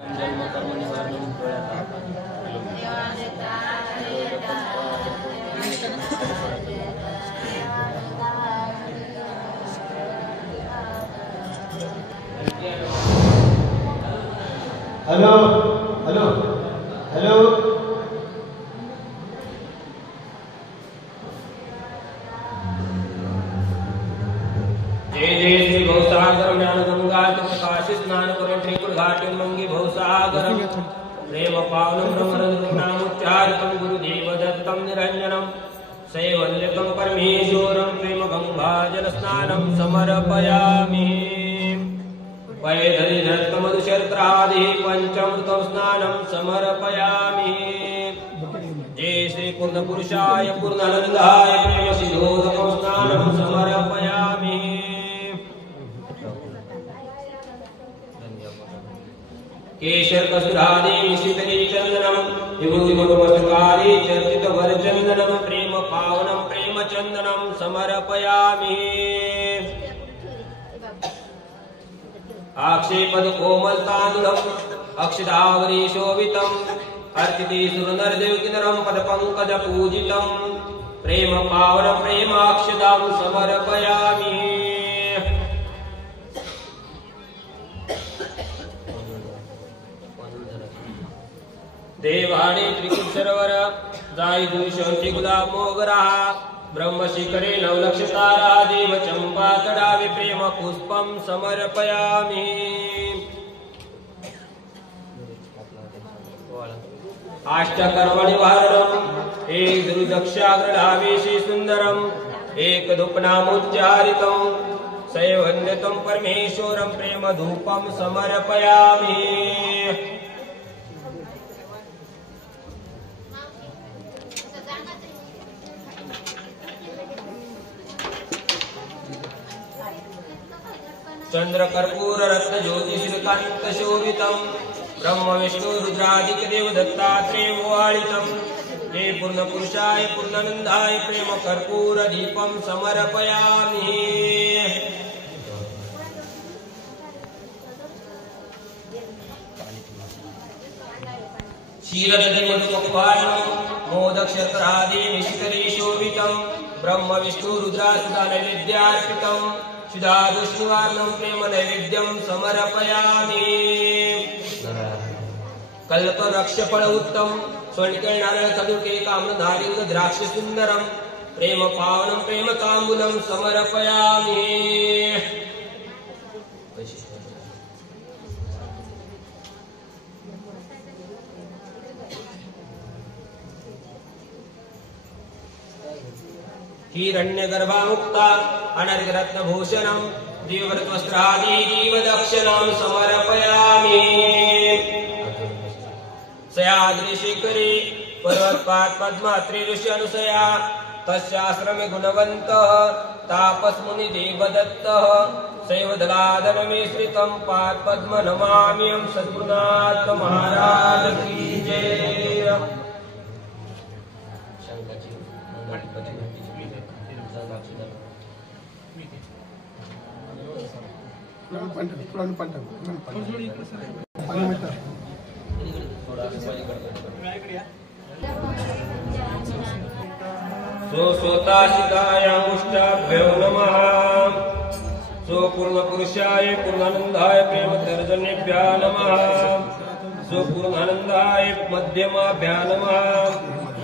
जन्म कर्म निवारणं हेलो हेलो हेलो जय जय श्री भवसागर ज्ञान गंगा प्रकाश स्नान करें ठाकुर घाटी मंगी भवसागर प्रेम पावनम ब्रह्मनामोच्चारितं गुरुदेव दत्तं निरंजनम शैवल्यकं परमेश्वरं प्रेम गंगा जल स्नानं समर्पयामि वैदधिनत्तमधुशर्करादि पंचामृतं स्नानं समर्पयामि जय श्री पूर्ण पुरुषाय पूर्णानंदाय प्रेम सिद्धोदकं स्नानं समर्पयामि केशर कसुरादि मिश्रितरी चंदनम विभूति मधुमस्तकादि चर्चित वर चंदनम प्रेम पावनम प्रेम चंदनम समर्पयामि आक्षेपद कोमल तांडुलम अक्षदावरी शोभितम अर्चिति सुरनरदेव किन्नरम पद पंकज पूजितम प्रेम पावनम प्रेमाक्षदां समर्पयामि देवाणी त्रिकुट सरोवर जाई दुष्यंती गुलाब मोगरा ब्रह्म शिखरे नवलक्ष तारा देव चंपा तडावे प्रेम पुष्पम समर्पयामि अष्टकर्म निवारणम एक दुर्दक्षाग्रधावेशि सुंदरम एक धूपनामुच्चारितं सैवन्यतं परमेश्वरं प्रेम धूपम समर्पयामि चंद्र कर्पूर रत्न ज्योति श्रीकांत शोभितं ब्रह्म विष्णु रुद्रादिक देव दत्तात्रेय वालितं हे पूर्ण पुरुषाय पूर्णानंदाय प्रेम कर्पूर दीपं समर्पयामि क्षीरदधि मधुमकुभारणं मोदक शर्करादि निशितरी शोभितं ब्रह्म विष्णु रुद्रासुता नैवेद्यार्पितं क्षुधादुष्निवारणं प्रेम नैवेद्यं समर्पयामि कल्पवृक्षफल उत्तम स्वर्णिकर्णारय खदुके काम्रधारिंग द्राक्ष सुंदरं प्रेम पावनं प्रेम तांबूलं समर्पयामि हिरण्यगर्भामुक्ता अनर्घरत्नभूषणं दिव्यवस्त्रादि जीवदक्षिणां समर्पयामि सयाद्रिशिखरे पर्वतपाद पद्मात्री ऋषि अनुसया तस्याश्रमे गुणवन्तः तापसमुनिदेवदत्तः शैवदलादनमिश्रितं पादपद्म नमाम्यहं सद्गुरुनाथ महाराज की जय सोताशितायामुष्टाभ्यो नमः सो पूर्णपुरुषाय पूर्णानंदाय प्रेमतर्जनेभ्यः नमः सो पूर्णानंदाय मध्यमाभ्यः नमः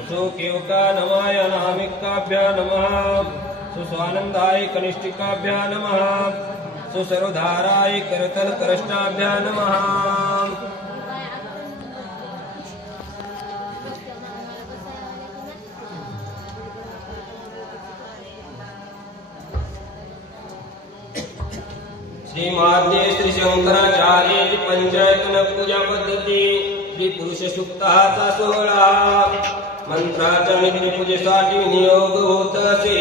सो केवकानमाय अनामिकाभ्यः नमः सो स्वानंदाय कनिष्ठिकाभ्यः नमः सो सर्वधाराय करतल करष्टाभ्यः नमः श्रीमाद्य श्री शंकराचार्य की पंचायतन पूजा पद्धती श्री पुरुष सुक्ताचा सोहळा मंत्राच्या नित्य पूजेसाठी नियोग होत असे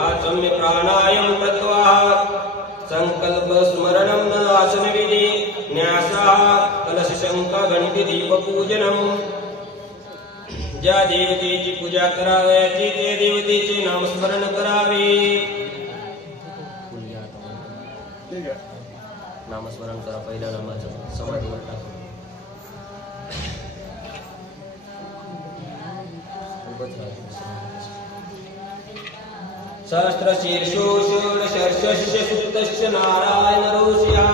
आचम्य प्राणायाम तत्वा संकल्प स्मरणं न आसन विधी न्यासा कलश शंका गणपती दीप पूजनम ज्या देवतेची पूजा करावयाची ते देवतेचे नामस्मरण करावे नामस्मरण करा पहिल्या नामाचं समाधीवर टाका सहस्रशीर्षो षोडशर्षस्य सुप्तस्य नारायणऋषिः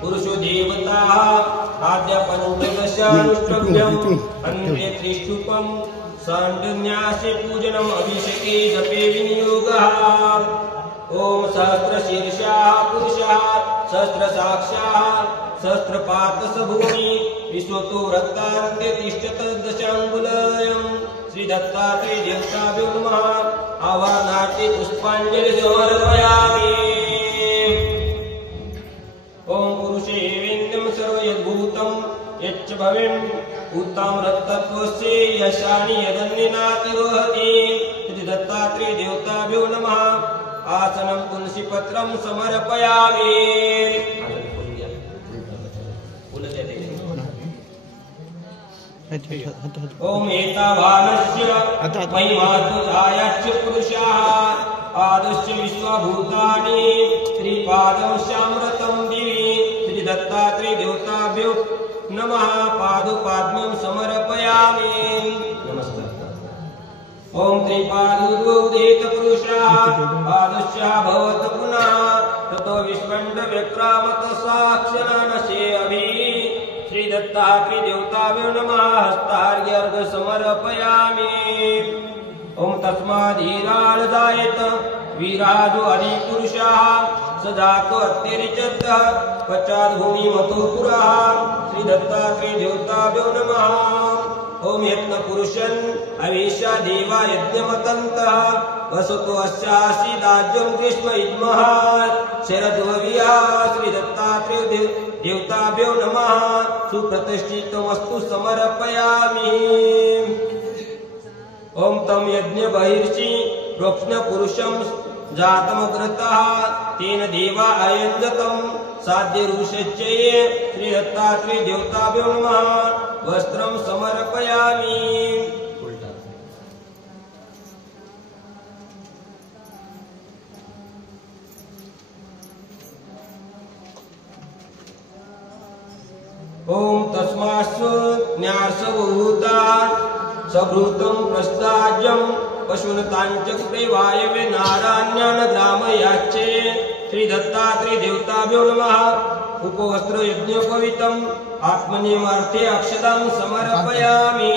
पुरुषो देवताः आद्य पञ्चदशानुष्टभ्यम् अन्ते त्रिष्टुपम् साण्डन्यासे पूजनम् अभिषेके जपे विनियोगः। ओम सहस्रशीर्षः पुरुषः सहस्रसाक्षाः सहस्रपातसभूमि विश्वतो रक्तान्ते तिष्ठत दशाङ्गुलम् श्री दत्तात्रेय देवताभ्यो नमः। आवाहनार्थे पुष्पाञ्जलि समर्पयामि। ओम पुरुषे वेन्द्यं सर्वयद्भूतं यच्च भवेम् उत्तम रत्तत्वस्य यशानि यदन्यनातिरोहति श्री दत्तात्रेय देवताभ्यो नमः। आसनं तुलसीपत्रं समर्पयामि। ओम एतावानस्य महिमात्मजायाश्च पुरुषाः पादस्य विश्वभूतानि श्रीपादं श्यामरतं दिवि श्री दत्तात्रेय देवताभ्यो नमः। पादुपाद्मं समर्पयामि। नमस्कार। ओम त्रिपादुर्गोदेत पुरुषाः पादस्य भवत पुनः ततो विस्पण्ड व्यक्रामत साक्षनानसे अभि श्री दत्तात्रेय देवताभ्यो नमः। हस्तार्घ्यर्घ समर्पयामि। ओम तस्मादीराळदायत वीराजो अधिपुरुषः सदाको अत्यरिचतः पश्चात् भूमिमतो पुरः श्री दत्तात्रेय देवताभ्यो नमः। ओम यत्न पुरुषन् अवेशा देवा यज्ञमतन्तः वसतो अस्यासि दाज्यं ग्रीष्म इद्मः शरद्वविया श्री दत्तात्रेय देवताभ्यो नमः। सुप्रतिष्ठितमस्तु समर्पयामि। ओम तम यज्ञ बहिर्षि रोक्ष्ण पुरुषं जातमग्रतः तेन देवा अयञ्जतं साध्य ऋषच्चये श्री दत्तात्रेय देवताभ्यो नमः। वस्त्रं समर्पयामि। ओम तस्मात्सु न्यासभूतान् सभृतं प्रस्ताज्यं पशुनताञ्चक्रे वायवे नारायणान् ग्रामयाच्चे श्री दत्तात्रेय देवताभ्यो नमः। उपवस्त्र यज्ञोपवीतम् आत्मनियमार्थे अक्षतां समर्पयामि।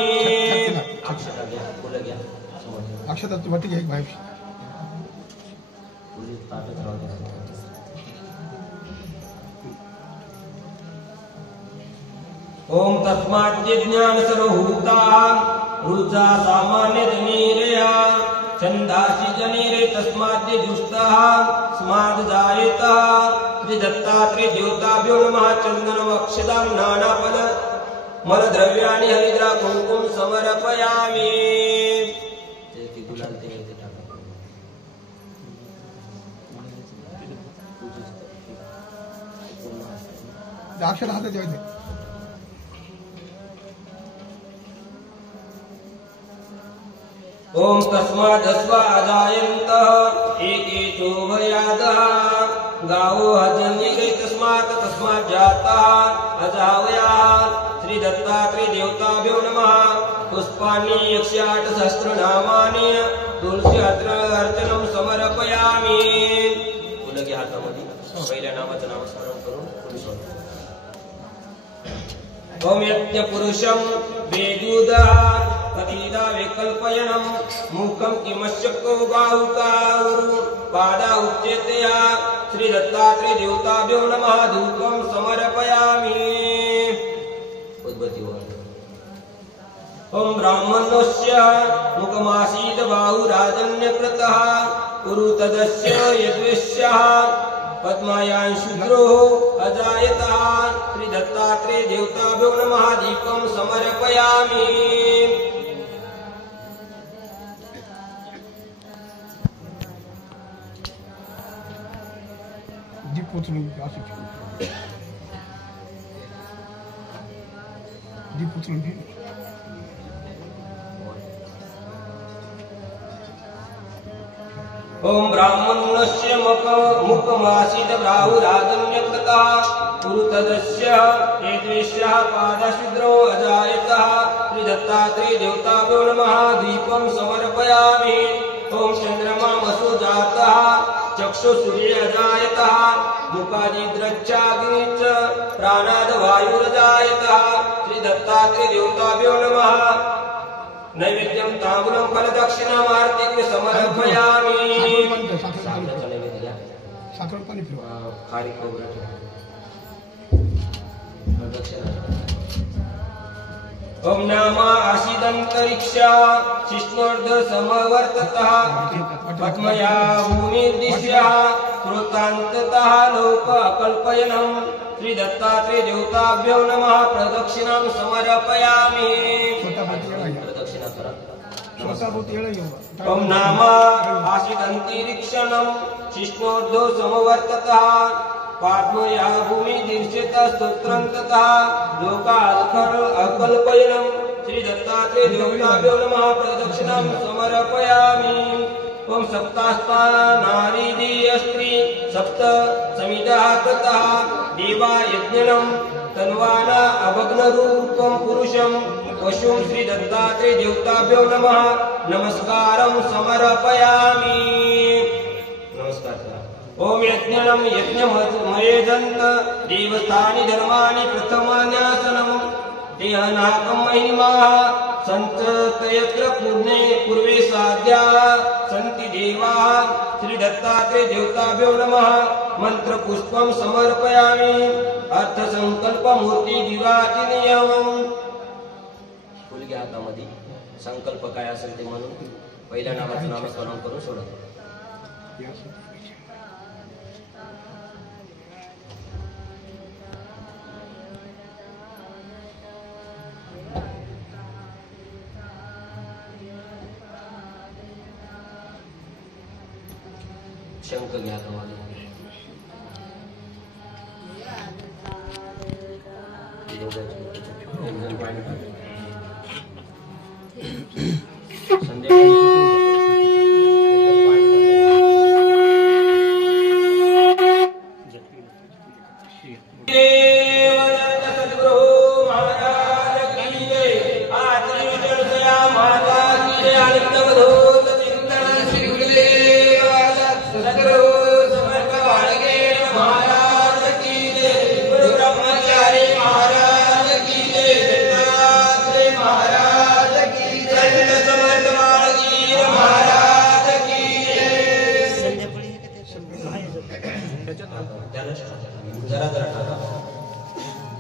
अक्षता तू वाटी एक भाई ओम तस्माद्यज्ञान सर्वभूताः रुचा सामान्य जनेरया छन्दासि जनेरे तस्माद्यजुष्टः स्माद् जायेतः श्री दत्तात्रेय देवताभ्यो नमः। चन्दनमक्षतां नानाफल मलद्रव्याणि हरिद्रा कुङ्कुम समर्पयामि। अक्षर हाते द्यायचे। ओम तस्मादस्वा अजायन्तः एकेचो भयादः गावो हजन्यते तस्मात् जातः अजावयाः श्री दत्तात्रेय देवताभ्यो नमः। पुष्पाणि 108 सहस्रनामानि तुलसी अर्चनं समर्पयामि। उलगे हातामध्ये पहिल्या नामाचं नामस्मरण करून ओम यज्ञ पुरुषं वेदुदः कथिता विकल्पयनं मुखं किमशक्को बाहुकाउरु पादा उच्यतया श्री दत्तात्रेय देवताभ्यो नमः। धूपं समर्पयामि। ओम ब्राह्मणस्य मुखमासीद बाहुराजन्यकृतः कुरु तदस्य यद्वेश्यः पद्मायां शूद्रो अजायतः श्री दत्तात्रेय देवताभ्यो नमः। दीपं समर्पयामि। दीप उचलून घे। ओम ब्राह्मणस्य मुखमासीद बाहुराजन्यकृतः कुरु तदस्य एतेष्यः पादशूद्रो अजायतः श्री दत्तात्रेय देवताभ्यो नमः। दीपं समर्पयामि। ओम चंद्रमा मसो जातः चक्षु सूर्य जायतः मुखादि द्रच्छाग्निश्च प्राणाद वायुर्जायतः श्री दत्तात्रेय देवताभ्यो नमः नैवेद्यं ताम्बूलं फलदक्षिणामार्तिं समर्पयामि साखर पाणी पिऊ खारी खोबरं ओम नामा आसीदंतरिक्षा शिष्णोर्ध समवर्ततः पद्मया भूमिर्दिश्यः कृतान्ततः लोक अकल्पयनं श्री दत्तात्रेय देवताभ्यो नमः प्रदक्षिणां समर्पयामि प्रदक्षिणा करा ओम नामा आसीदंतरिक्षणं शिष्णोर्ध समवर्ततः पाद्मया भूमि दीर्षित स्तोत्रन्ततः लोकाल्खर अकल्पयनं श्री दत्तात्रेय देवताभ्यो नमः प्रदक्षिणां समर्पयामि ओम सप्तास्ता नारीदी स्त्री सप्त समिदः कृतः देवा यज्ञनं तन्वाना अभग्नरूपं पुरुषं पशुं श्री दत्तात्रेय देवताभ्यो नमः नमस्कारं समर्पयामि नमस्कार ओम यज्ञनं यज्ञमयेजन्त देवतानि धर्माणि प्रथमान्यासनं देहनाकं महिमाः सन्ततयत्र पूर्वे साध्याः सन्ति देवाः श्री दत्तात्रेय देवताभ्यो नमः मंत्रपुष्पं समर्पयामि अर्थसंकल्पमूर्ती विवाचिनीयम् फुलग्या हातामध्ये संकल्प काय असेल ते म्हणून पहिल्या नामाचं नामस्मरण करून सोडत शंख घ्या तुम्हाला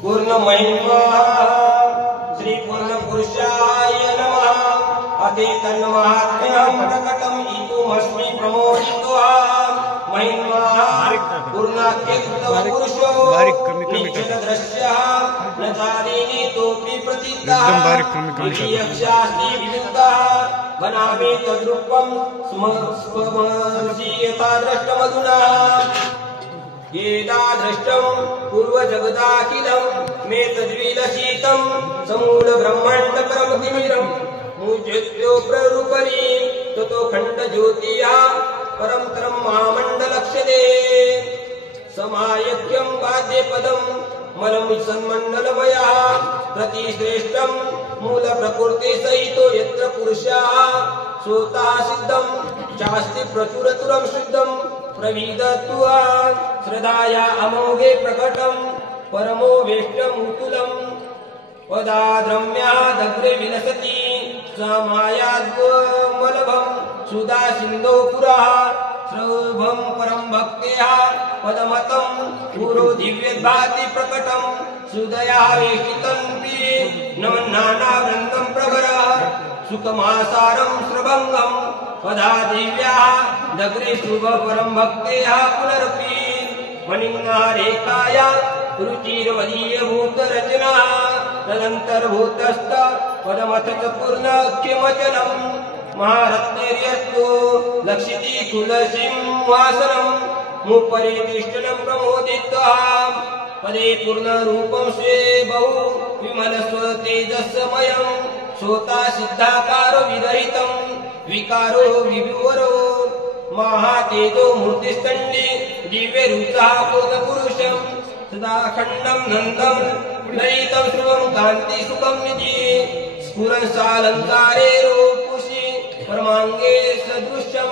पूर्ण महिमा श्री पूर्ण पुरुषाय नमः अते तन्महात्म्यं प्रकटम् इतुमस्मि प्रमोदितो महिमा पूर्णाख्यकृतः पुरुषो निश्चल दृश्यः न जानेनि तोऽपि प्रतीतः यक्षास्ति विद्युतः वनामि तद्रूपं स्वमर्षि यथा दृष्टमधुना येदा दृष्टं पूर्वजगदाखिलं मे तद्विलसितं समूल ब्रह्माण्ड परमतिमिरं मुच्यत्यो प्ररूपरी ततो खण्ड ज्योतिः परं तरं महामण्डलक्षते समायक्यं वाद्ये पदं मलं सन्मण्डलमयः प्रतिश्रेष्ठं मूल प्रकृति सहितो यत्र पुरुषः सोता सिद्धं चास्ति प्रचुरतुरं शुद्धं प्रविदत्वा श्रद्धाया अमोघे प्रकटं परमो वेष्टमुतुलं पदाद्रम्यादग्रे विलसति समायाद्वमलभं सुधा सिन्धो पुरः श्रवभं परं भक्त्या पदमतं गुरो दिव्यद्भाति प्रकटं सुदया वेष्टितं नमन्नानावृन्दं प्रभरः सुखमासारं स्रभङ्गं पदा दिव्याः दग्रे शुभ परं भक्त्या पुनरपि मणिम्ना रेखाया रुचिर्वदीयभूतरचना तदन्तर्भूतस्थ पदमथ च पूर्णख्यमचलम् महारत्नैर्यस्तु लक्षिति कुलसिंहासनं मुपरि तिष्ठनं प्रमोदितः पदे पूर्णरूपं स्वे बहु विमलस्वतेजस्मयं सोता सिद्धाकारो विरहितं विकारो विभुवरो महातेजो मूर्तिस्तण्डे दिव्यरूपः पूर्णपुरुषं सदाखण्डं नन्दं ललितं ध्रुवं कान्तिसुखं निधि स्फुरन् सालङ्कारे रूपुषि परमांगे सदृश्यं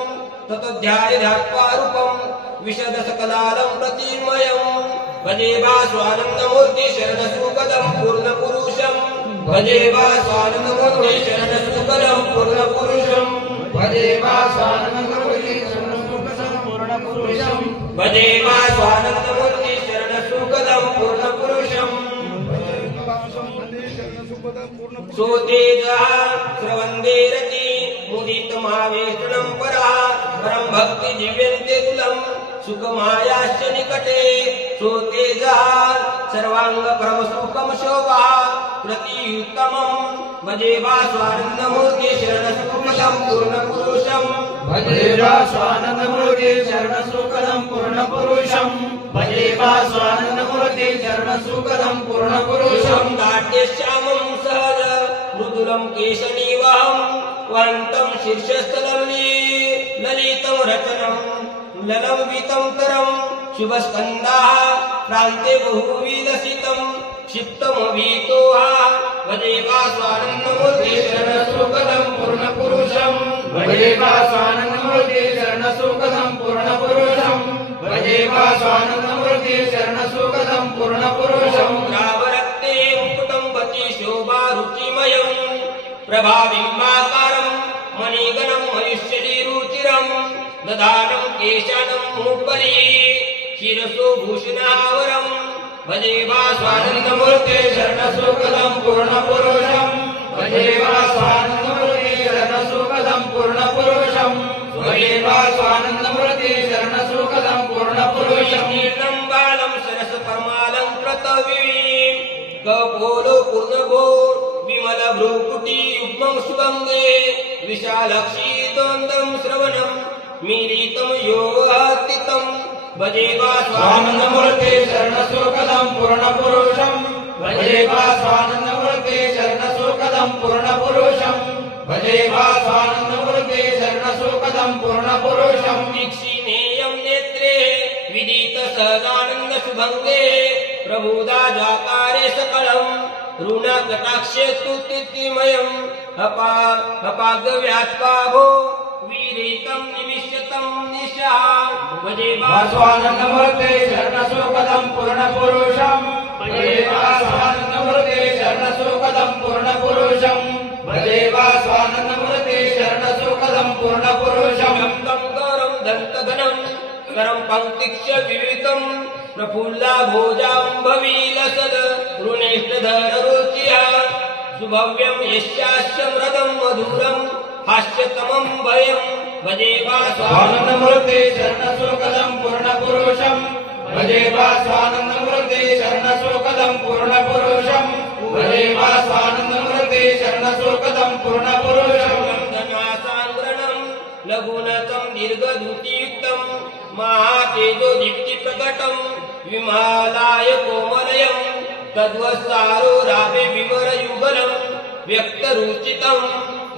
ततोध्याय ध्यात्वा रूपं विशद सकलालं प्रतिमयं भजे वास्वानन्दमूर्ति शरणसुखदं पूर्णपुरुषं भजे वास्वानन्दमूर्ति शरणसुखदं पूर्णपुरुषं भजे वास्वानन्दमूर्ति शरणसुखदं पूर्णपुरुषं भजे वास्वानन्दमूर्ति शरणसुखदं पूर्णपुरुषं सोतेजः स्रवन्देरति मुदितमावेष्टनं परः परं भक्ति जीव्यन्ते तुलं सुखमायाश्च निकटे सोतेजः सर्वाङ्गपरमसुखं शोभा प्रतियुत्तमं भजे वास्वानन्दमूर्ति शरणसुखदं पूर्णपुरुषं भजे वास्वानन्दमूर्ति शरणसुखदं पूर्णपुरुषं भजे वास्वानन्दमूर्ति शरणसुखदं पूर्णपुरुषं नाट्यश्यामं सहज मृदुलं केशनिवहं वन्तं शीर्षस्थलं ललितं रचनं ललम्बितं तरं शुभस्कन्धाः प्रान्ते बहुविलसितं क्षिप्तमभीतोः भजे वास्वानन्दमूर्ति शरणसुखदं पूर्णपुरुषं भजे वास्वानन्दमूर्ति शरणसुखदं पूर्णपुरुषं भजे वास्वानन्दमूर्ति शरणसुखदं पूर्णपुरुषं रावरक्ते मुकुटं वची शोभारुचिमयं प्रभाबिम्बाकारं मणिगणं मयुष्यदिरुचिरं ददानं केशानं उपरि शिरसो भूषणावरं भजे वास्वानन्दमूर्ति शरणसुखदं पूर्णपुरुषं भजे वास्वानन्दमूर्ति शरणसुखदं पूर्णपुरुषं भजे वास्वानन्दमूर्ति शरणसुखदं पूर्णपुरुषं कीर्तं बालं सरसपरमालङ्कृतविं कपोलो पूर्णभो विमल भ्रूकुटी युग्मं सुभङ्गे विशालक्षीतोन्दं श्रवणं मीलितं योगहस्तितं भजे वास्वानन्दमूर्ति शरणसुखदं पूर्णपुरुषं भजे वास्वानन्दमूर्ति शरणसुखदं पूर्णपुरुषं भजे वास्वानन्दमूर्ति शरणसुखदं पूर्णपुरुषं दीक्षिणेयं नेत्रे विदित सदानन्द सुभङ्गे प्रबुधा जाकारे सकलं ऋणकटाक्षे तु तिथिमयम् अपागव्यात्पाभो वीरितं निमिष्यतं निशा भजे वास्वानन्दमूर्ति शरणसुखदं पूर्णपुरुषं भजे वास्वानन्दमूर्ति शरणसुखदं पूर्णपुरुषं भजे वास्वानन्दमूर्ति शरणसुखदं पूर्णपुरुषं तं गौरं दन्तघनं करं पङ्क्तिक्ष्य विवितं प्रफुल्ला भोजाम्भवीलसद ऋणेष्टधररुचिया सुभव्यं यस्यास्य मृदं मधुरं हास्यतमं भयं भजे वास्वानन्दमूर्ति शरणसुखदं पूर्णपुरुषं भजे वास्वानन्दमूर्ति शरणसुखदं पूर्णपुरुषं भजे वास्वानन्दमूर्ति शरणसुखदं पूर्णपुरुषं वन्दनासाङ्ग्रणं लघुनतं दीर्घधुतियुक्तं महातेजो दीप्तिप्रकटं विमलाय कोमलयं तद्वत्सारो राभे विवरयुगलं व्यक्तरुचितं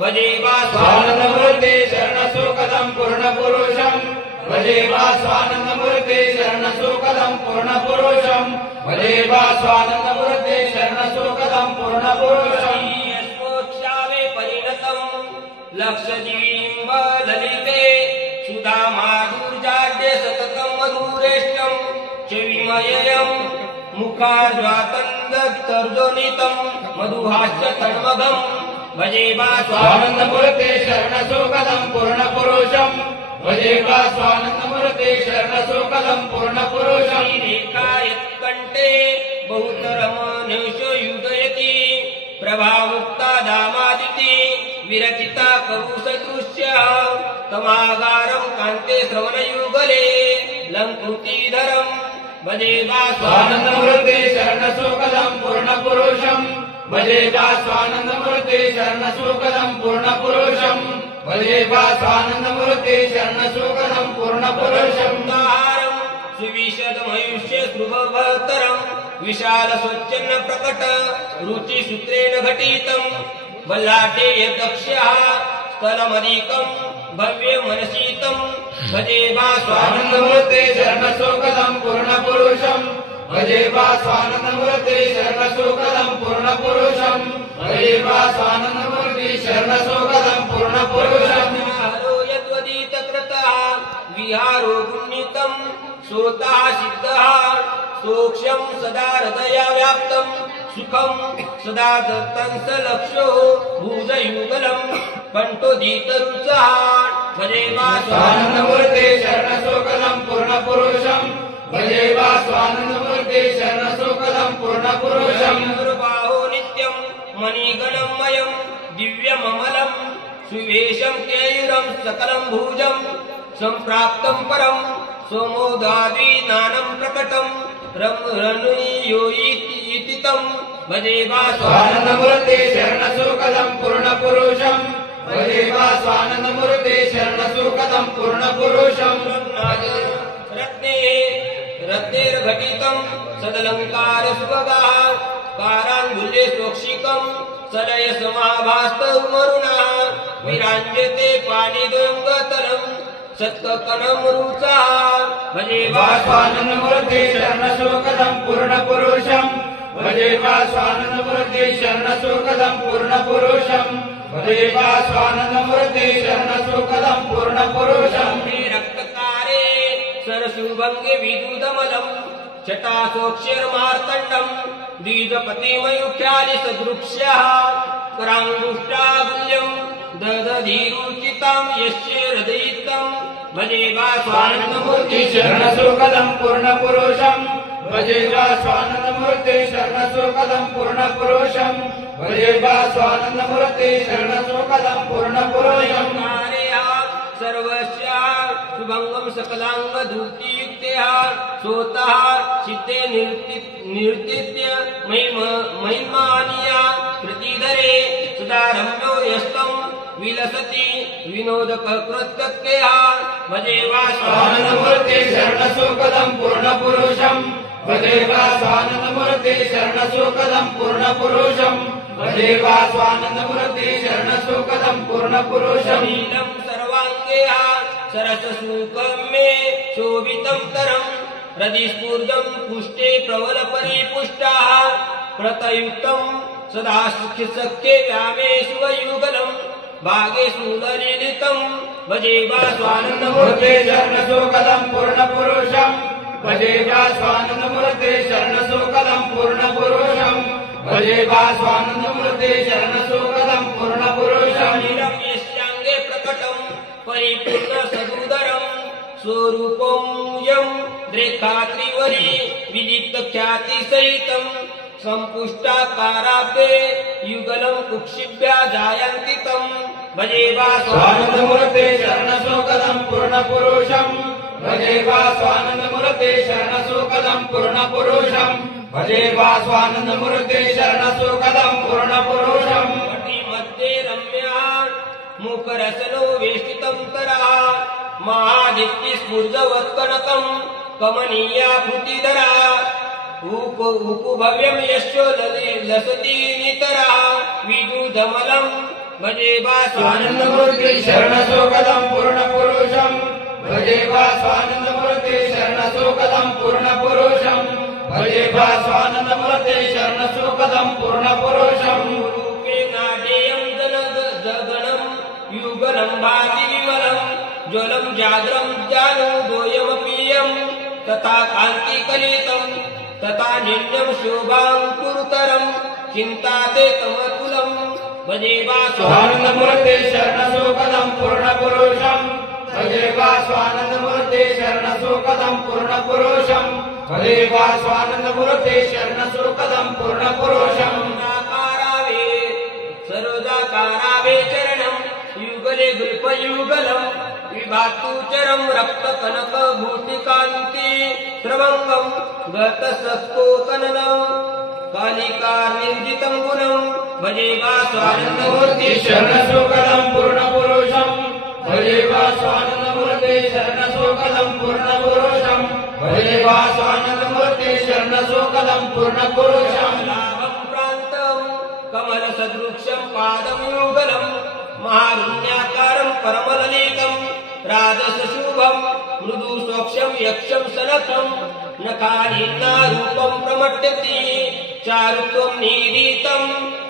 भजे वास्वानन्दमूर्ति शरणसुखदं पूर्णपुरुषं भजे वास्वानन्दमूर्ति शरणसुखदं पूर्णपुरुषं भजे वास्वानन्दमूर्ति शरणसुखदं पूर्णपुरुषं यस्वोक्षावे परिणतं लक्षजीवीं ललिते सुधामाधुर्जाड्ये सततं मधुरेष्टं चविमयं मुखाद्वातन्दर्जोनितं मधुहास्य तन्मघं भजे वास्वानन्दमूर्ति शरणसुखदं पूर्णपुरुषं भजे वास्वानन्दमूर्ति शरणसुखदं पूर्णपुरुषं रेखायत्कण्ठे बहुतरमनुषयुदयति प्रभामुक्ता दामादिति विरचिता करुसदृश्य तमागारं कान्ते श्रवणयुगले लङ्कृतिधरं भजे वास्वानन्दमूर्ति शरणसुखदं पूर्णपुरुषं भजे वास्वानन्दमूर्ति शरणसुखदं पूर्णपुरुषं भजे वास्वानन्दमूर्ति शरणसुखदं पूर्णपुरुषं दारं सुविशदमयुष्य श्रुभवतरं विशालस्वच्छन्न प्रकट रुचिसूत्रेण घटितं बल्लाटे यदक्षः स्थलमधिकं भव्यमनसीतं भजे वास्वानन्दमूर्ति शरणसुखदं पूर्णपुरुषं भजे वास्वानन्दमूर्ति शरणसुखदं पूर्णपुरुषं भजे वास्वानन्दमूर्ति शरणसुखदं पूर्णपुरुषं सोता सिद्धः सोक्ष्यं सदा हृदया व्याप्तं सुखं सदा दत्तं स लक्ष्यो भुजयुगलं कण्ठोदितरुचः भजे स्वानन्दमूर्ते शरणशोकदं पूर्णपुरुषं भजे स्वानन्दमूर्ते शरणशोकदं पूर्णपुरुषं बाहो नित्यं मणिगणमयं दिव्यममलं सुवेशं केयुरं सकलं भुजं सम्प्राप्तं परं सोमोदादीनानं प्रकटं रनुयोइति तं भजे स्वानन्दमूर्ते शरणशोकदं पूर्णपुरुषं भजे स्वानन्दमूर्ते शरणशोकदं पूर्णपुरुषं रत्नैर्घटितं सदलङ्कार सुभगः काराङ्गुल्ये सोक्षिकं सलय समाभास्तमरुणः विराञ्जते पाणिद्वयं सत्ककनमरुचः भजे स्वानन्दमूर्ते शरणशोकदं पूर्णपुरुषं भजे स्वानन्दमूर्ते शरणशोकदं पूर्णपुरुषं भजे स्वानन्दमूर्ते शरणशोकदं पूर्णपुरुषं रक्तकारे सरसुभङ्गे विदुदमलं शतासोक्षिर्मार्तण्डं द्विजपतिमयुख्यानि सदृक्ष्यः कराङ्गुष्टागुल्यं ददधीरुचितं यस्य हृदयितं भजे स्वानन्दमूर्ते शरणशोकदं पूर्णपुरुषं भजे स्वानन्दमूर्ते शरणशोकदं पूर्णपुरुषं भजे स्वानन्दमूर्ते शरणशोकदं पूर्णपुरुषं सर्वस्य शुभंगम सकलांगधूतियुक्तः सोतः चित्ते निर्तित्य महिमानिया प्रतिधरे सदारम्भो यस्तं विलसति विनोदकृत्यः भजे स्वानन्दमूर्ते शरणशोकदं पूर्णपुरुषं भजे स्वानन्दमूर्ते शरणशोकदं पूर्णपुरुषं भजे स्वानन्दमूर्ते शरणशोकदं पूर्णपुरुषं सरससूकं मे शोभितं तरं हृदिस्फूर्जं पुष्टे प्रबलपरिपुष्टाः प्रतयुक्तं सदा सख्ये व्यामे शुभयुगलं भागे सुललितं भजे स्वानन्दमूर्ते शरणशोकदं पूर्णपुरुषं भजे स्वानन्दमूर्ते शरणशोकदं पूर्णपुरुषं भजे स्वानन्दमूर्ते शरणशोकदं पूर्णपुरुषं यस्यांगे प्रकटं परिपूर्ण सदुदरं स्वरूपं यं रेखात्रिवरी विदित ख्याति सहितं संपुष्टाकाराब्दे युगलं कुक्षिभ्या जायन्ति तं भजे स्वानन्दमूर्ते शरणशोकदं पूर्णपुरुषं भजे स्वानन्दमूर्ते शरणशोकदं पूर्णपुरुषं भजे स्वानन्दमूर्ते शरणशोकदं पूर्णपुरुषं मध्ये रम्या मुखरसनो वेष्टितं तरः महादित्यस्फुर्जवत्कनकं कमनीया भूतिधरा उपभव्यं यशो लसति नितरः विदुधमलं भजे स्वानन्दमूर्ते शरणशोकदं पूर्णपुरुषं भजे स्वानन्दमूर्ते शरणशोकदं पूर्णपुरुषं भजे स्वानन्दमूर्ते शरणशोकदं पूर्णपुरुषं युगलं भाति विमलं ज्वलं जाद्रं जानोदोयमपीयं तथा कान्तिकलितं तथा नित्यं शोभां कुरुतरं चिन्ताते तमतुलं भजे स्वानन्दमूर्ते शरणशोकदं पूर्णपुरुषं भजे स्वानन्दमूर्ते शरणशोकदं पूर्णपुरुषं भजे स्वानन्दमूर्ते शरणशोकदं पूर्णपुरुषं सरोजाकारावे चरणं युगले गुल्पयुगलं विभातु चरं रक्तकनकभूतिकान्ति स्रवङ्गं गतसत्कोकननं कालिकारनिर्जितं गुणं भजे स्वानन्दमूर्ते शरणशोकदं पूर्णपुरुषं भजे स्वानन्दमूर्ते शरणशोकदं पूर्णपुरुषं भजे स्वानन्दमूर्ते शरणशोकदं पूर्णपुरुषं कमलसदृक्षं पादं युगलं महारुण्याकारं परमललितं राजसशुभं मृदु स्वक्षं यक्षं सनखं नखालीनारूपं प्रमट्यति चारुत्वं निरीतं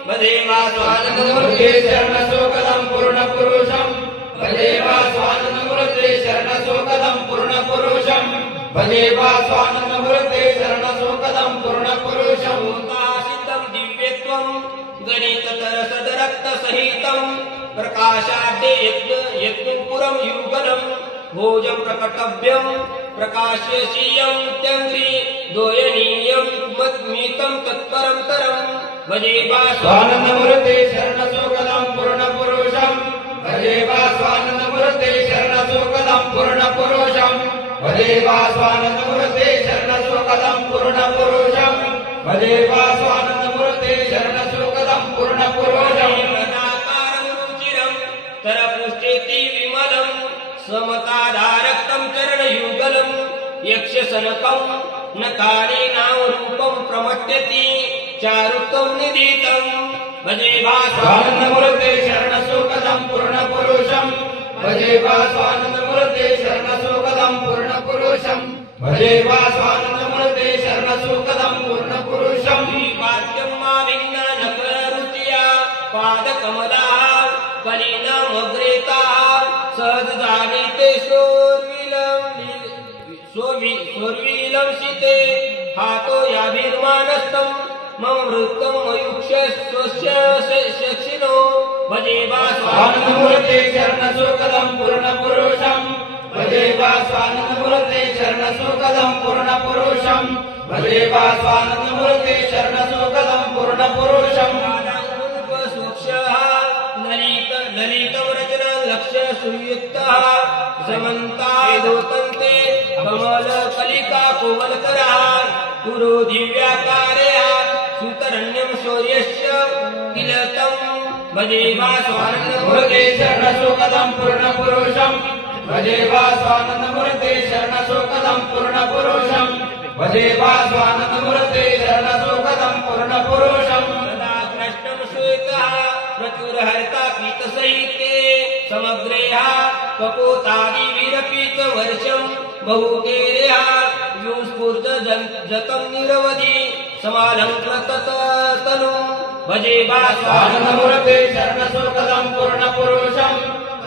भजे स्वानन्दमूर्ते शरणशोकदं पूर्णपुरुषं भजे स्वानन्दमूर्ते शरणशोकदं पूर्णपुरुषं भजे वास्वानन्दमूर्ते शरणसुखदं पूर्णपुरुषं सिद्धं दिव्यत्वं गणिततरसदरक्तसहितं प्रकाशाद्य यत्नुपुरं युगलं भोजं प्रकटव्यं प्रकाश्यशीयं त्यङ्घ्रि दोयनीयं मद्मितं तत्परं तरं भजे स्वानन्दमूर्ते शरणसुखदं पूर्णपुरुषं भजे वास्वानन्दमूर्ते शरणसुखदं पूर्णपुरुषं भजे वास्वानन्दमूर्ते शरणसुखदं पूर्णपुरुषं भजे वास्वानन्दमूर्ते शरणसुखदं पूर्णपुरुषं प्रदाकारं रुचिरं तरपुष्टेति विमलं समताधारक्तं चरणयुगलं यक्षसनकं नकारेणावरूपं प्रमट्यति चारुत्वं निधितं भजे स्वानन्दमूर्ते शरणसुखदं पूर्णपुरुषं भजे वास्वानन्दमूर्ते शरणसुखदं पूर्णपुरुषं भजे वास्वानन्दमूर्ते शरणसुखदं पूर्णपुरुषं वाक्यं मा विज्ञानकरुचिया पादकमलाः कलिनमग्रेताः सहजजानीते सोर्विलंसिते हातो याभिर्मानस्थं मम वृत्तं मयुक्ष्य स्वस्य शक्षिणो भजे स्वानन्दमूर्ते शरणसुखदं पूर्णपुरुषं भजे वास्वानन्दमूर्ते शरणसुखदं पूर्णपुरुषं भजे वास्वानन्दमूर्ते शरणसुखदं पूर्णपुरुषं ललितं रचना लक्ष्य सुयुक्तः समन्तादोतन्ते कमल कलिका कोमलकरः पुरो दिव्याकारेः सुतरण्यं शौर्यस्य किलतं भजे स्वानन्दमूर्ते शरणसुखदं पूर्णपुरुषं भजे वास्वानन्दमूर्ते शरणसुखदं पूर्णपुरुषं भजे वास्वानन्दमूर्ते शरणसुखदं पूर्णपुरुषं सदा कृष्णं श्वेतः प्रचुरहर्ता पीतसहिते समग्रेहा कपोतादिविरपीतवर्षं बहुकेर्यः व्यूस्फूर्तजतं निरवधि समालङ्कृततनुं भजे स्वानन्दमूर्ते शरणसुखदं पूर्णपुरुषं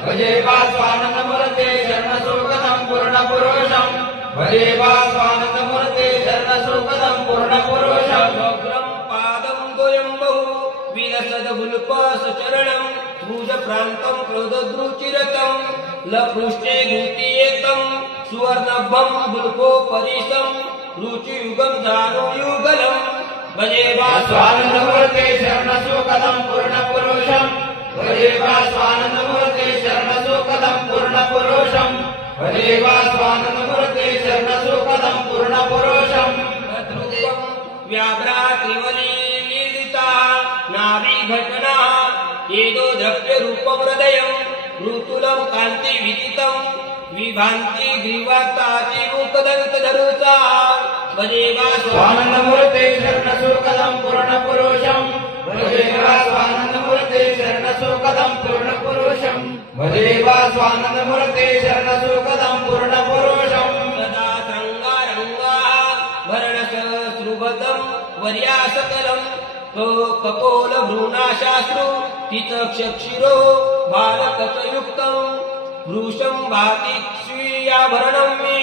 भजे वास्वानन्दमूर्ते शरणसुखदं पूर्णपुरुषं भजे वास्वानन्दमूर्ते शरणसुखदं पूर्णपुरुषं पादं द्वयं बहु विलसदगुल्पसचरणं भुजप्रान्तं क्रोधद्रुचिरतं लपृष्ठे गुन्तीयेतं सुवर्णभं गुल्पोपरिशं रुचियुगं जानुयुगलं भजे स्वानन्दमूर्ते शरणसुखदं पूर्णपुरुषं भजे वास्वानन्दमूर्ते शरणसुखदं पूर्णपुरुषं भजे वास्वानन्दमूर्ते शरणसुखदं पूर्णपुरुषं व्याभ्रात्रिवलीलिता नाभिघटना येदो द्रव्यरूपं हृदयं ऋतुलं कान्तिविदितं विभान्ति ग्रीवातातिमुखदन्तधरुचा भजे स्वानन्दमूर्ते शरणसुखदं पूर्णपुरुषं भजे वास्वानन्दमूर्ते शरणसुखदं पूर्णपुरुषं भजे वास्वानन्दमूर्ते शरणसुखदं पूर्णपुरुषं सदा शृङ्गारङ्गाः भरणसृभदं वर्यासकलं कपोलभ्रूणाशाश्रु तितक्षक्षिरो बालकचयुक्तं भ्रूशं भाति स्वीयाभरणं मे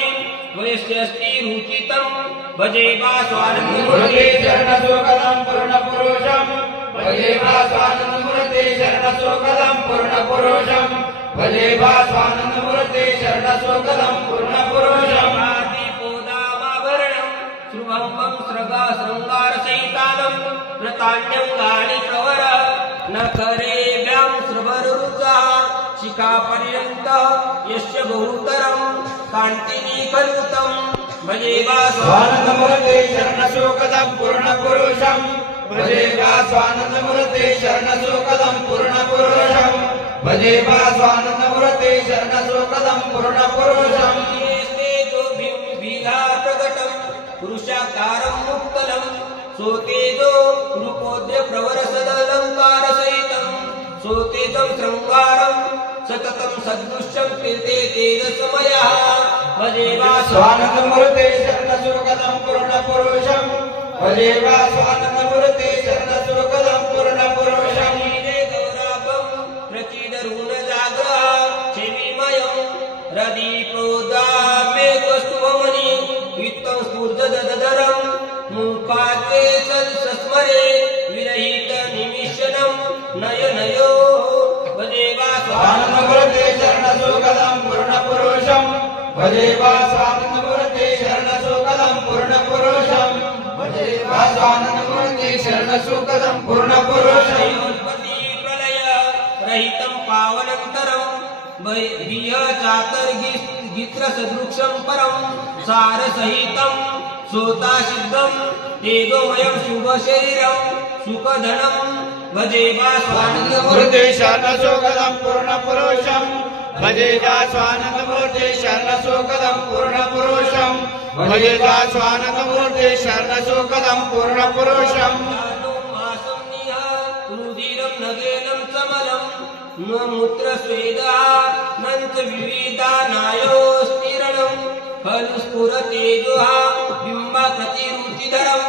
वयस्यस्ति रुचितं भजे स्वानन्दमूर्ते शरणसुखदं पूर्णपुरुषं भजे वास्वानन्दमूर्ते शरणसुखदं पूर्णपुरुषं भजे वास्वानन्दमूर्ते शरणसुखदं पूर्णपुरुषं आदिपोदामाभरणं श्रुभं शृङ्गारसहितानं प्रतान्यङ्गानि प्रवर नखरेभ्यां श्रवरुचा शिखापर्यन्तः यस्य बहुतरं कान्तिनीकरुतं भजे स्वानन्दमूर्ते शरणसुखदं पूर्णपुरुषं भजे वास्वानन्दमूर्ते शरणसुखदं पूर्णपुरुषं भजे वास्वानन्दमूर्ते शरणसुखदं पूर्णपुरुषं प्रकटं पुरुषाकारं मुक्तलं सोतेजो रूपोद्य प्रवरसदलङ्कारसहितं सोतेजं शृङ्गारं सततं सदृश्यं कीर्ते तेजसमयः भजे स्वानन्दमूर्ते शरणसुखदं पूर्णपुरुषं भजे वास्वानन्दमूर्ते शरणसुखदं पूर्णपुरुषं गौराभं प्रचिदरुणजाग्रह क्षिविमयं रदीप्रोदामे कस्तुभमणि नयनयो भजे स्वानंदमूर्ते शरणसुखदं पूर्णपुरुषं भजे स्वानंदमूर्ते शरणसुखदं पूर्णपुरुषं भजे स्वानंदमूर्ते शरणसुखदं पूर्णपुरुषं प्रलय रहितं पावनन्तरं बिय चातर्गित्र सदृक्षं परं सारसहितं सोता सिद्धं तेजोमयं शुभशरीरं सुखधनं भजे स्वानंदमूर्ते शरणसुखदं पूर्णपुरुषं भजे स्वानंदमूर्ते शरणसुखदं पूर्णपुरुषं भजे स्वानंदमूर्ते शरणसुखदं पूर्णपुरुषं रुधिरं नगेनं समलं मूत्र स्वेदा नंच विविधानायोस्तिरणं खलु स्फुरतेजोहा बिम्बाकृतिरुचिधरं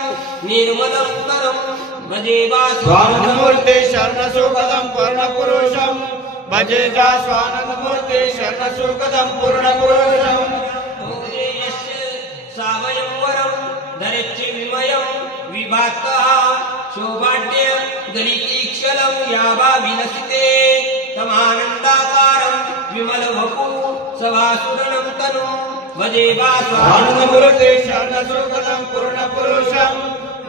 निर्मलं करं भजे स्वानंदमूर्ते शरणसुखदं पूर्णपुरुषं भजे स्वानंदमूर्ते शरणसुखदं पूर्णपुरुषं सावयंवरं धरेच्छे विमयं विभातः शोभाट्य गलितीक्षलं यावा विलसिते तमानन्दाकारं विमलवपु सभासुरनं तनुं भजे स्वानंदमूर्ते शरणसुखदं पूर्णपुरुषं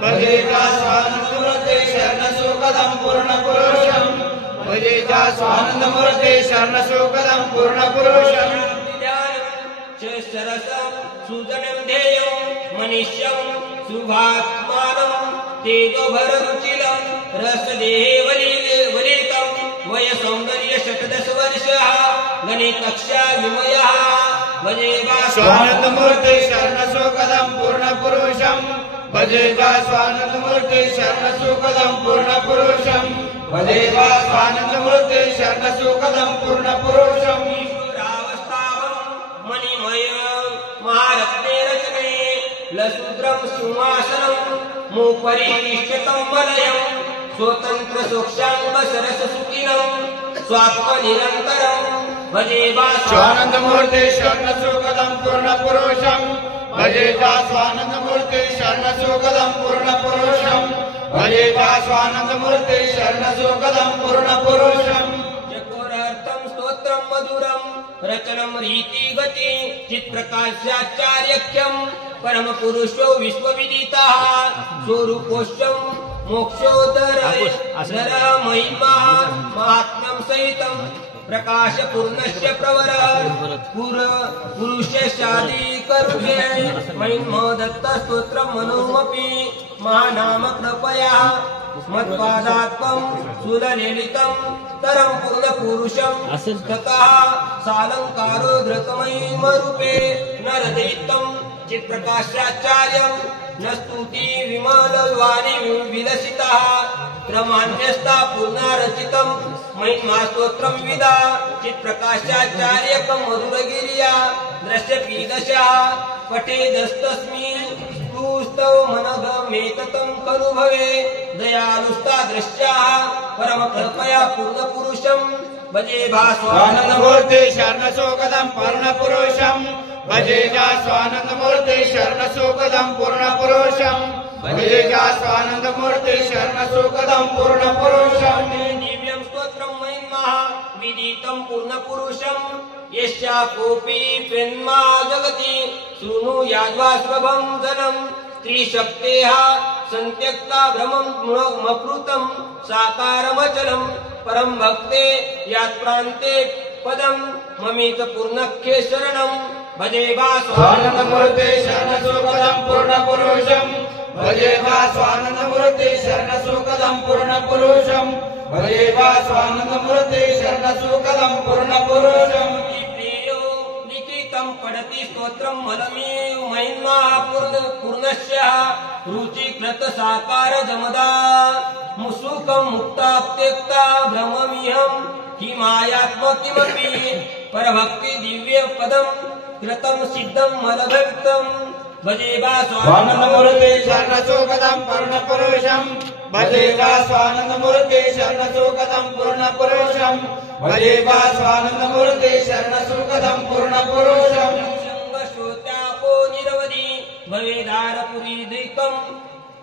भजे स्वानंदमूर्ते शरणसुखदं पूर्णपुरुषं भजे स्वानंदमूर्ते शरणसुखदं पूर्णपुरुषं सरसं सुजनं ध्येयं मनिष्यं शुभात्मानं तेजोभररुचिलं रसदेहवलितं वयसौन्दर्य 17 वर्षः गणितकक्षा विमयः भजे स्वानंदमूर्ते शरणसुखदं पूर्णपुरुषं भजे स्वानंदमूर्ते शरणसुखदं पूर्णपुरुषं भजे स्वानंदमूर्ते शरणसुखदं पूर्णपुरुषं महारत्ने रचने लसूद्रं सिंहासनं मुपरि तिष्ठतं वलयं स्वतंत्र सोक्षांग सरस सुखिनं स्वात्मनिरन्तरं भजे स्वानंदमूर्ते शरणसुखदं पूर्णपुरुषं भजे स्वानंदमूर्ते शरणसुखदं पूर्णपुरुषं भजे स्वानंदमूर्ते शरणसुखदं पूर्णपुरुषं चकोरार्थं स्तोत्रं मधुरं रचनं रीति गति चित्प्रकाशाचार्यख्यं परम पुरुषो विश्वविदितः स्वरूपोष्टं मोक्षोदरय महिमा महात्म्यं सहितं प्रकाश पूर्णस्य प्रवर पुरुषशादी करुषे महिमा दत्त स्तोत्रं मनोमपि महानाम कृपया मत्पादात्मं सुललितं तरं पूर्णपुरुषं ततः सालंकारो धृतमहिमरूपे नरदैत्यं चित्प्रकाशाचार्यं न स्तुति विमलवाणी विलसितः क्रमान्यस्ता पूर्णारचितं महिमा स्तोत्रं विदा चित्प्रकाशाचार्यकं मधुरगिर्या दृश्यपीदशः पठेदस्तस्मिन् स्तुस्तव मनगमेततं खलु भवे दयालुस्ता दृश्याः परम कृपया पूर्णपुरुषं भजे स्वानंदमूर्ते शरणसुखदं पूर्णपुरुषं भजे स्वानंदमूर्ते शरणसुखदं पूर्णपुरुषं भजे स्वानंदमूर्ते शरणसुखदं पूर्णपुरुषं दिव्यं स्तोत्रं महिमा विदितं पूर्णपुरुषं यस्या कोऽपि प्रेम्मा जगति शृणुयाद्वा स्वभं जनं त्रिशक्तेः संत्यक्ता भ्रमं मप्रुतं साकारमचलं परं भक्ते यात्प्रान्ते पदं ममेत पूर्णख्ये शरणं भजे स्वानंदमूर्ते शरणसुखदं पूर्णपुरुषं भजे स्वानंदमूर्ते शरणसुखदं पूर्णपुरुषं भजे स्वानंदमूर्ते शरणसुखदं पूर्णपुरुषं लिखितं पठति स्तोत्रं मलमेव महिमा पूर्णस्य रुचिकृत साकार जमदा मुसुकं मुक्ताप्त्यक्ता ब्रह्ममिहं किमायात्मकिमपि परभक्ति दिव्य पदं कृतं सिद्धं मलभक्तं भजे स्वानंदमूर्ते शरणसुखदं पूर्णपुरुषं भजे स्वानंदमूर्ते शरणसुखदं पूर्णपुरुषं भजे स्वानंदमूर्ते शरणसुखदं पूर्णपुरुषं श्रोत्यापो निरवधि भवेदारपुरीधिकं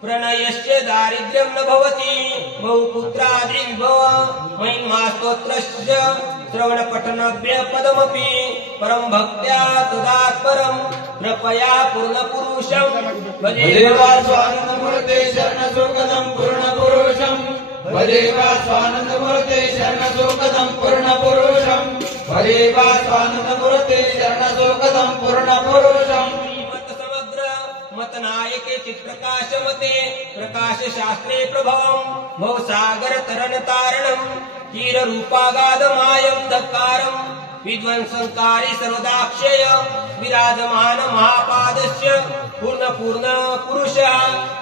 प्रणयस्य दारिद्र्यं न भवति बहुपुत्रादिविभव महिमा स्तोत्रस्य श्रवणपठनव्यपदमपि परं भक्त्या तदात्परं कृपया पूर्णपुरुषं भजे स्वानंदमूर्ते शरणसुखदं पूर्णपुरुषं भजे स्वानंदमूर्ते शरणसुखदं पूर्णपुरुषं भजे स्वानंदमूर्ते शरणसुखदं पूर्णपुरुषं मतनायके चित्प्रकाशमते प्रकाश शास्त्रे प्रभवं भवसागर तरण तारणं कीर रूपागाधमायं धक्कारं विध्वंसंकारी सर्वदाक्षय विराजमान महापादस्य पूर्ण पुरुषः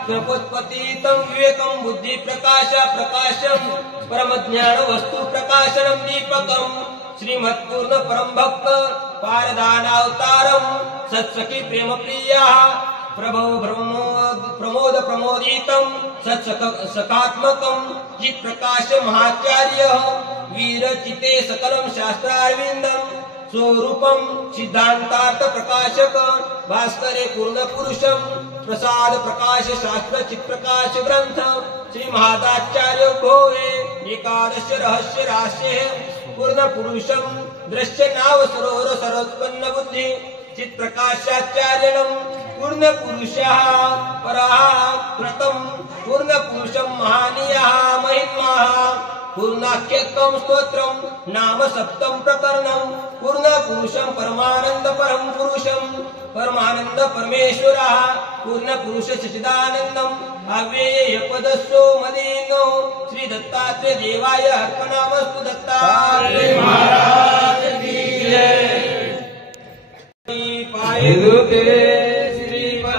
कृपोत्पत्तितं विवेकं बुद्धि प्रकाश प्रकाशं परमज्ञान वस्तु प्रकाशनं दीपकं श्रीमत्पूर्ण परम भक्त पारदानावतारं सत्सखी प्रेम प्रियः प्रभो प्रमोद प्रमोदितं सत्सखात्मकं चित्प्रकाश महाचार्यः वीरचिते सकलं शास्त्रारविन्दं स्वरूपं सिद्धान्तार्थ प्रकाशक भास्करे पूर्ण पुरुषं प्रसाद प्रकाश शास्त्र चित्प्रकाश ग्रंथ श्री महादाचार्य भोवे एकादश रहस्य राशे पूर्ण पुरुषं दृश्य नाव सरोवर सर्वोत्पन्न बुद्धि चित्प्रकाशाचार्यनं पूर्ण पुरुषः परः कृतं पूर्ण पुरुषं महानीयः महित्मः पूर्णाख्यकं स्तोत्रं नाम सप्तम प्रकरणं पूर्ण पुरुषं परमानंद परम पुरुषं परमानंद परमेश्वरः पूर्ण पुरुष सच्चिदानंदं अव्यय पदस्सो मदीनो श्री दत्तात्रेय देवाय अर्पणामस्तु दत्तात्रेय महाराज की जय पाए